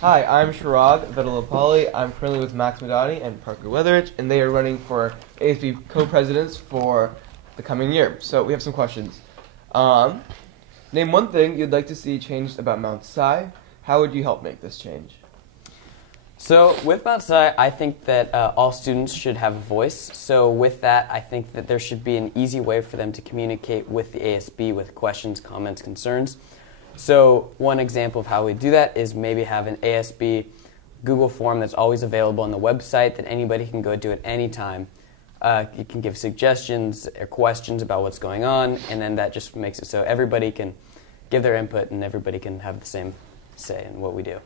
Hi, I'm Shirag Vedalapalli. I'm currently with Max Madani and Parker Weatherich, and they are running for ASB Co-Presidents for the coming year. So we have some questions. Name one thing you'd like to see changed about Mount Si. How would you help make this change? So with Mount Si, I think that all students should have a voice. So with that, I think that there should be an easy way for them to communicate with the ASB with questions, comments, concerns. So one example of how we do that is maybe have an ASB Google form that's always available on the website that anybody can go to at any time. You can give suggestions or questions about what's going on, and then that just makes it so everybody can give their input and everybody can have the same say in what we do.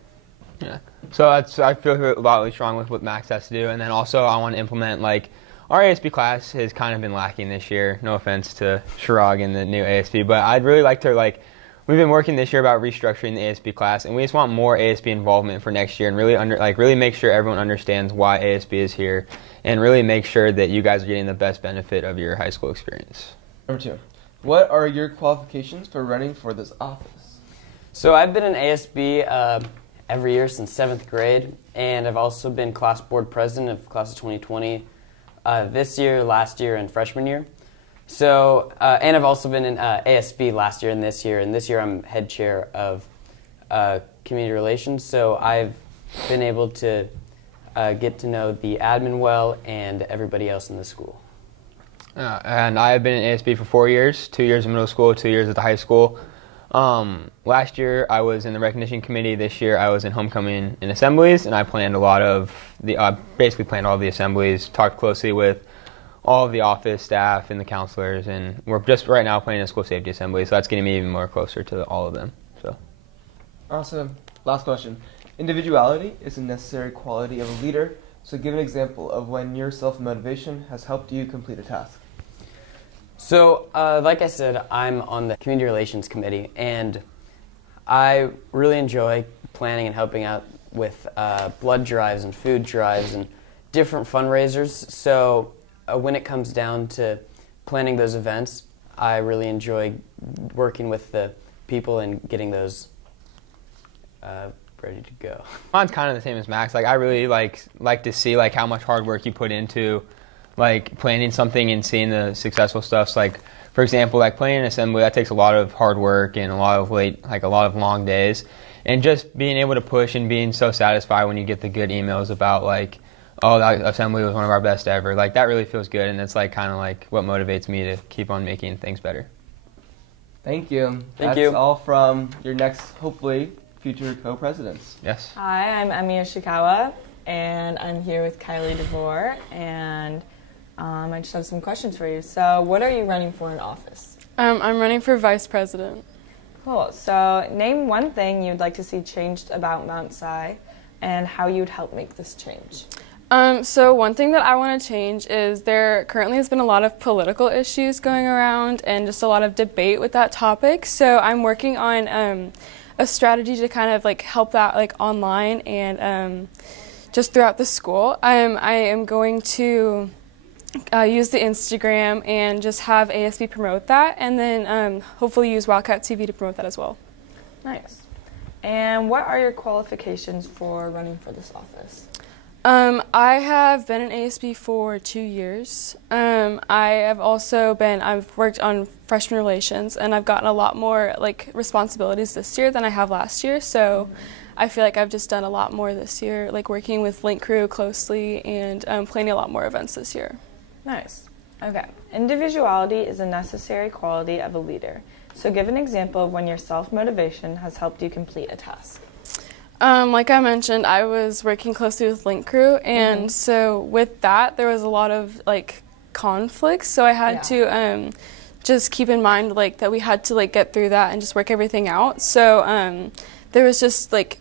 Yeah. So I feel really strong with what Max has to do, and then also I want to implement, like, our ASB class has kind of been lacking this year. No offense to Shirag and the new ASB, but I'd really like to, like, we've been working this year about restructuring the ASB class, and we just want more ASB involvement for next year, and really make sure everyone understands why ASB is here, and really make sure that you guys are getting the best benefit of your high school experience. Number 2, what are your qualifications for running for this office? So I've been an ASB every year since 7th grade, and I've also been class board president of class of 2020 this year, last year, and freshman year. So, and I've also been in ASB last year, and this year I'm head chair of community relations. So I've been able to get to know the admin well and everybody else in the school. And I have been in ASB for 4 years, 2 years in middle school, 2 years at the high school. Last year I was in the recognition committee. This year I was in homecoming and assemblies, and I planned a lot of basically planned all the assemblies, talked closely with all of the office staff and the counselors, and we're just right now planning a school safety assembly, so that's getting me even more closer to all of them. So, awesome. Last question. Individuality is a necessary quality of a leader, so give an example of when your self-motivation has helped you complete a task. So, like I said, I'm on the community relations committee, and I really enjoy planning and helping out with blood drives and food drives and different fundraisers. So when it comes down to planning those events, I really enjoy working with the people and getting those ready to go. Mine's kind of the same as Max. Like, I really like to see, like, how much hard work you put into, like, planning something and seeing the successful stuff. So, like, for example, like, planning an assembly, that takes a lot of hard work and a lot of long days. And just being able to push and being so satisfied when you get the good emails about, like, oh, that assembly was one of our best ever. Like, that really feels good, and it's, like, kind of like what motivates me to keep on making things better. Thank you. Thank you. That's all from your next, hopefully, future co-presidents. Yes. Hi, I'm Emi Ishikawa, and I'm here with Kylie Devore, and I just have some questions for you. So, what are you running for in office? I'm running for vice president. Cool. So, name one thing you'd like to see changed about Mount Si, and how you'd help make this change. So one thing that I want to change is there currently has been a lot of political issues going around and just a lot of debate with that topic. So I'm working on a strategy to kind of like help that like online and just throughout the school. I am going to use the Instagram and just have ASB promote that, and then hopefully use Wildcat TV to promote that as well. Nice. And what are your qualifications for running for this office? I have been in ASB for 2 years. I've worked on freshman relations, and I've gotten a lot more like responsibilities this year than I have last year. So I feel like I've just done a lot more this year, like working with Link Crew closely and planning a lot more events this year. Nice. Okay. Individuality is a necessary quality of a leader. So give an example of when your self-motivation has helped you complete a task. Like I mentioned, I was working closely with Link Crew, and so with that, there was a lot of like conflicts. So I had to just keep in mind like that we had to like get through that and just work everything out. So there was just like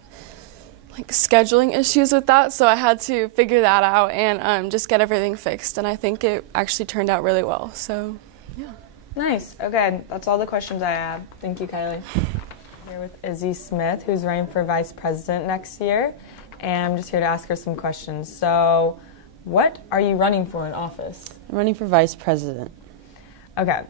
scheduling issues with that, so I had to figure that out and just get everything fixed. And I think it actually turned out really well. So yeah. Nice. Okay, that's all the questions I have. Thank you, Kylie. Here with Izzy Smith, who's running for vice president next year, and I'm just here to ask her some questions. So, what are you running for in office? I'm running for vice president. Okay.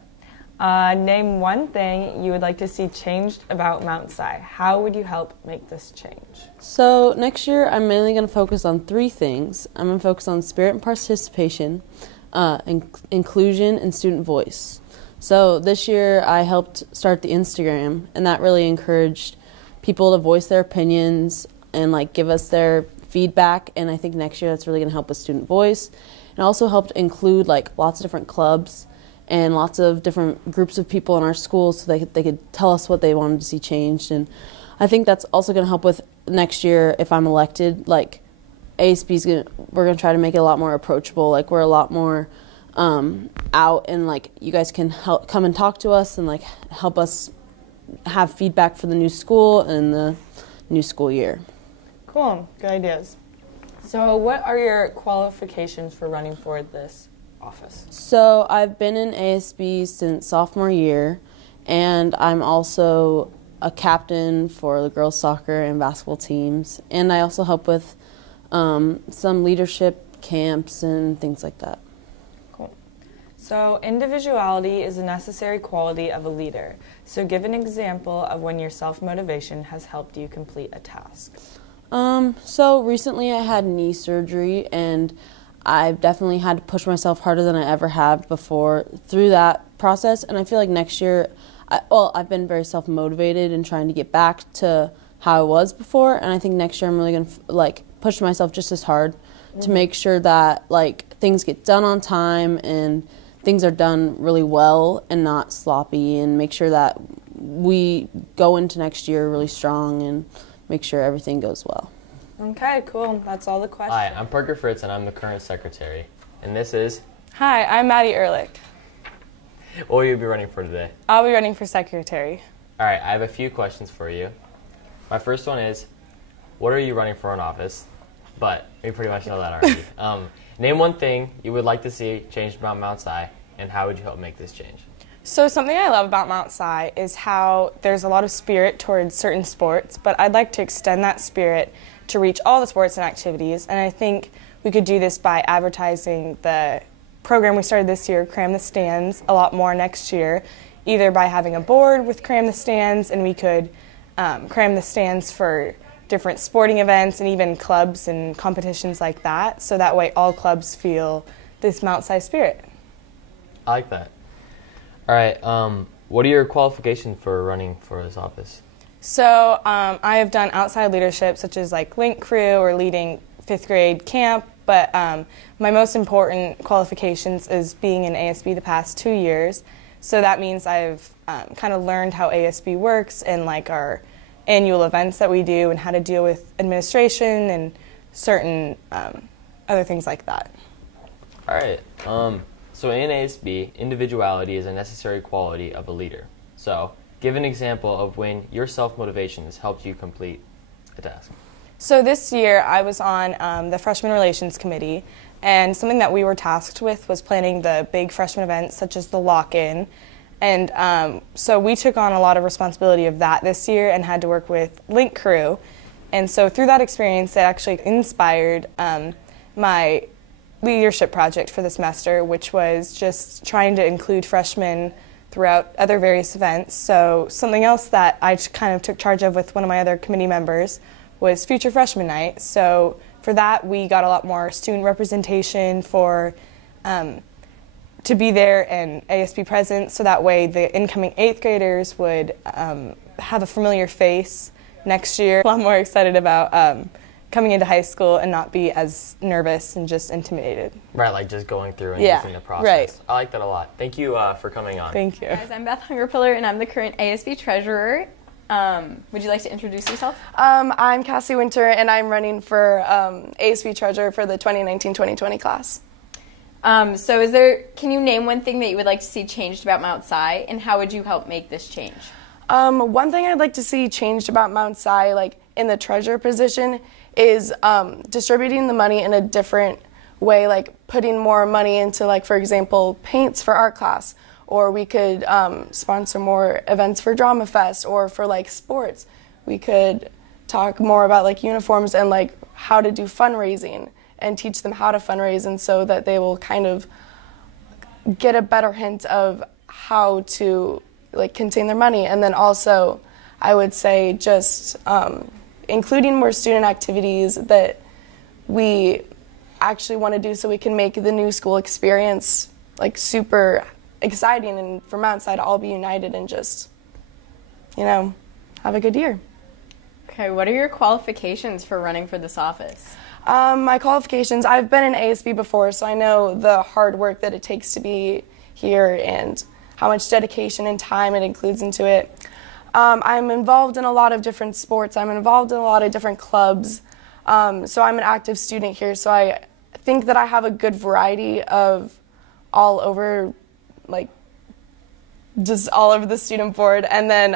Name one thing you would like to see changed about Mount Si. How would you help make this change? So next year, I'm mainly going to focus on 3 things. I'm going to focus on spirit and participation, inclusion, and student voice. So this year, I helped start the Instagram, and that really encouraged people to voice their opinions and like give us their feedback. And I think next year, that's really going to help with student voice. And also helped include like lots of different clubs and lots of different groups of people in our schools so they could tell us what they wanted to see changed. And I think that's also going to help with next year if I'm elected. Like we're going to try to make it a lot more approachable. Like we're a lot more out, and like you guys can come and talk to us and like help us have feedback for the new school and the new school year. Cool, good ideas. So what are your qualifications for running for this office? So I've been in ASB since sophomore year, and I'm also a captain for the girls soccer and basketball teams, and I also help with some leadership camps and things like that. Cool. So individuality is a necessary quality of a leader. So give an example of when your self-motivation has helped you complete a task. So recently I had knee surgery, and I've definitely had to push myself harder than I ever have before through that process. And I feel like next year, I've been very self-motivated and trying to get back to how I was before. And I think next year I'm really going to push myself just as hard to make sure that things get done on time and things are done really well and not sloppy, and make sure that we go into next year really strong and make sure everything goes well. Okay, cool. That's all the questions. Hi, I'm Parker Fritz, and I'm the current secretary. And this is... Hi, I'm Maddie Ehrlich. What will you be running for today? I'll be running for secretary. All right, I have a few questions for you. My first one is, what are you running for in office? But we pretty much know that already. Name one thing you would like to see changed about Mount Si, and how would you help make this change? So something I love about Mount Si is how there's a lot of spirit towards certain sports, but I'd like to extend that spirit to reach all the sports and activities, and I think we could do this by advertising the program we started this year, Cram the Stands, a lot more next year, either by having a board with Cram the Stands, and we could cram the stands for different sporting events and even clubs and competitions like that, so that way all clubs feel this Mount Si spirit. I like that. All right, what are your qualifications for running for this office? So I have done outside leadership, such as link crew or leading 5th grade camp, but my most important qualifications is being in ASB the past 2 years. So that means I've kind of learned how ASB works and our annual events that we do and how to deal with administration and certain other things like that. All right, so in ASB, individuality is a necessary quality of a leader. So give an example of when your self-motivation has helped you complete a task. So this year I was on the Freshman Relations Committee, and something that we were tasked with was planning the big freshman events such as the lock-in. And so we took on a lot of responsibility of that this year and had to work with Link Crew. And so through that experience, it actually inspired my leadership project for the semester, which was just trying to include freshmen throughout other various events. So something else that I kind of took charge of with one of my other committee members was Future Freshman Night. So for that, we got a lot more student representation for to be there and ASB present, so that way the incoming 8th graders would have a familiar face next year. A lot more excited about coming into high school and not be as nervous and just intimidated. Right, just going through and using the process. Right. I like that a lot. Thank you for coming on. Thank you. Guys, I'm Beth Hungerpiller, and I'm the current ASB treasurer. Would you like to introduce yourself? I'm Kassi Winter, and I'm running for ASB treasurer for the 2019-2020 class. Can you name one thing that you would like to see changed about Mount Si, and how would you help make this change? One thing I'd like to see changed about Mount Si, in the treasurer position, is distributing the money in a different way, putting more money into, for example, paints for art class, or we could sponsor more events for Drama Fest, or for sports. We could talk more about uniforms and how to do fundraising and teach them how to fundraise, and so that they will kind of get a better hint of how to like contain their money. And then also I would say just including more student activities that we actually want to do so we can make the new school experience like super exciting, and for Mount Si to all be united and just, you know, have a good year. Okay, what are your qualifications for running for this office? My qualifications, I've been in ASB before, so I know the hard work that it takes to be here and how much dedication and time it includes into it. I'm involved in a lot of different sports. I'm involved in a lot of different clubs. So I'm an active student here, so I think that I have a good variety of all over, like, just all over the student board. And then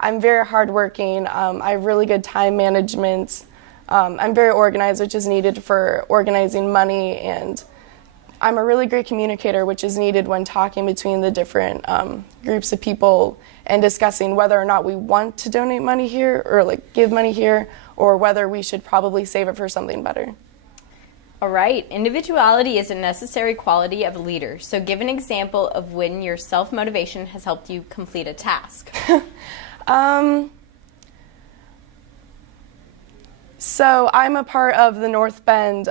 I'm very hardworking. I have really good time management. I'm very organized, which is needed for organizing money, and I'm a really great communicator, which is needed when talking between the different groups of people and discussing whether or not we want to donate money here or like give money here, or whether we should probably save it for something better. All right, individuality is a necessary quality of a leader. So give an example of when your self-motivation has helped you complete a task. So I'm a part of the North Bend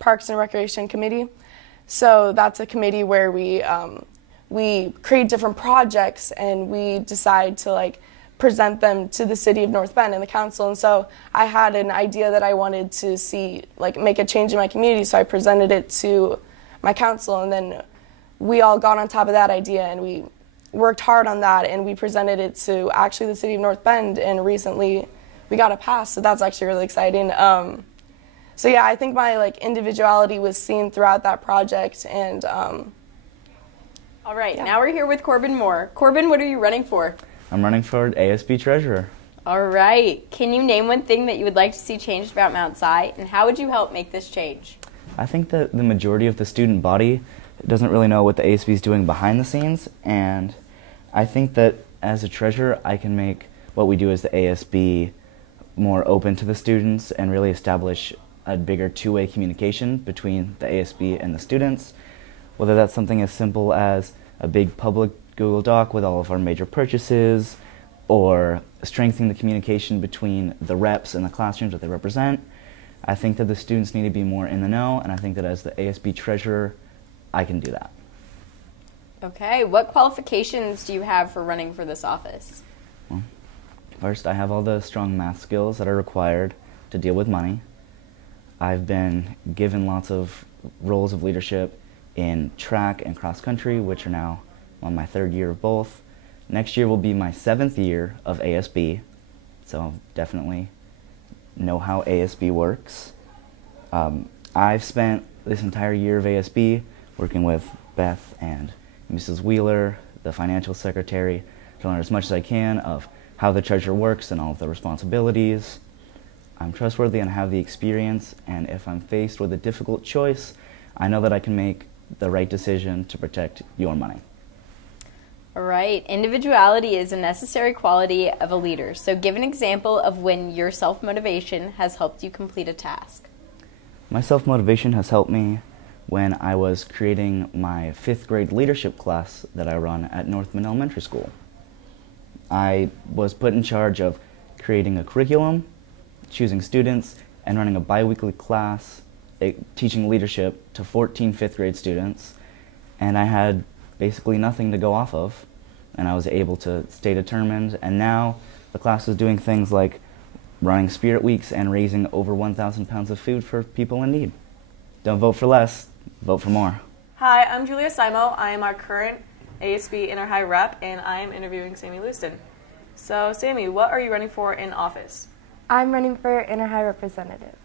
Parks and Recreation Committee. So that's a committee where we create different projects and we decide to like present them to the city of North Bend and the council. And so I had an idea that I wanted to see, like, make a change in my community, so I presented it to my council, and then we all got on top of that idea and we worked hard on that, and we presented it to actually the city of North Bend, and recently we got it passed, so that's actually really exciting. So yeah, I think my like individuality was seen throughout that project. And all right, yeah. Now we're here with Corbin Moore. Corbin, what are you running for? I'm running for ASB Treasurer. All right. Can you name one thing that you would like to see changed about Mount Si, and how would you help make this change? I think that the majority of the student body doesn't really know what the ASB is doing behind the scenes, and I think that as a treasurer, I can make what we do as the ASB more open to the students and really establish a bigger two-way communication between the ASB and the students, whether that's something as simple as a big public Google Doc with all of our major purchases, or strengthening the communication between the reps and the classrooms that they represent. I think that the students need to be more in the know, and I think that as the ASB treasurer, I can do that. Okay, what qualifications do you have for running for this office? Well, first, I have all the strong math skills that are required to deal with money. I've been given lots of roles of leadership in track and cross country, which are now on my third year of both. Next year will be my 7th year of ASB, so definitely know how ASB works. I've spent this entire year of ASB working with Beth and Mrs. Wheeler, the financial secretary, to learn as much as I can of how the treasurer works and all of the responsibilities. I'm trustworthy and have the experience, and if I'm faced with a difficult choice, I know that I can make the right decision to protect your money. All right. Individuality is a necessary quality of a leader. So give an example of when your self-motivation has helped you complete a task. My self-motivation has helped me when I was creating my 5th grade leadership class that I run at Northman Elementary School. I was put in charge of creating a curriculum, choosing students, and running a bi-weekly class teaching leadership to 14 5th grade students, and I had basically nothing to go off of, and I was able to stay determined, and now the class is doing things like running spirit weeks and raising over 1,000 pounds of food for people in need. Don't vote for less, vote for more. Hi, I'm Julia Simo. I am our current ASB Interhigh rep, and I am interviewing Sami Lewiston. So, Sami, what are you running for in office? I'm running for Interhigh representative.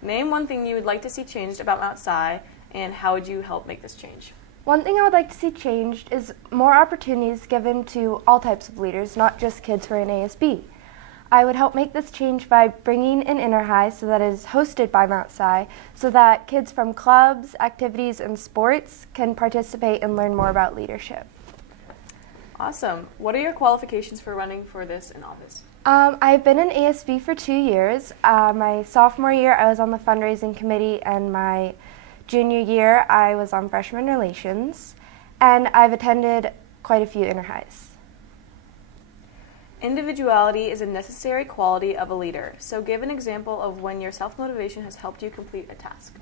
Name one thing you would like to see changed about Mount Si, and how would you help make this change? One thing I would like to see changed is more opportunities given to all types of leaders, not just kids who are in ASB. I would help make this change by bringing an Interhigh so that it is hosted by Mount Si, so that kids from clubs, activities, and sports can participate and learn more about leadership. Awesome. What are your qualifications for running for this in office? I've been in ASB for 2 years. My sophomore year, I was on the fundraising committee, and my junior year, I was on freshman relations. and I've attended quite a few Interhighs. Individuality is a necessary quality of a leader. So give an example of when your self-motivation has helped you complete a task.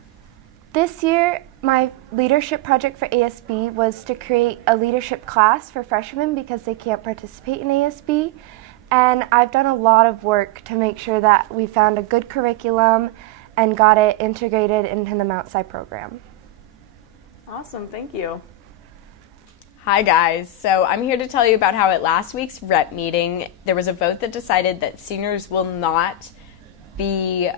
This year, my leadership project for ASB was to create a leadership class for freshmen because they can't participate in ASB. And I've done a lot of work to make sure that we found a good curriculum and got it integrated into the Mount Si program. Awesome, thank you. Hi guys, so I'm here to tell you about how at last week's rep meeting there was a vote that decided that seniors will not be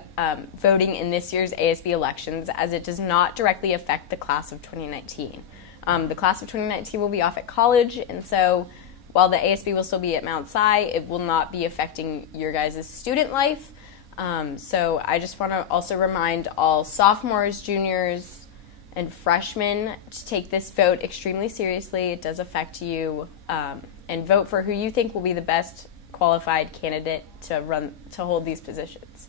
voting in this year's ASB elections as it does not directly affect the class of 2019. The class of 2019 will be off at college, and so while the ASB will still be at Mount Si, it will not be affecting your guys' student life. So I just want to also remind all sophomores, juniors, and freshmen to take this vote extremely seriously. It does affect you, and vote for who you think will be the best qualified candidate to hold these positions.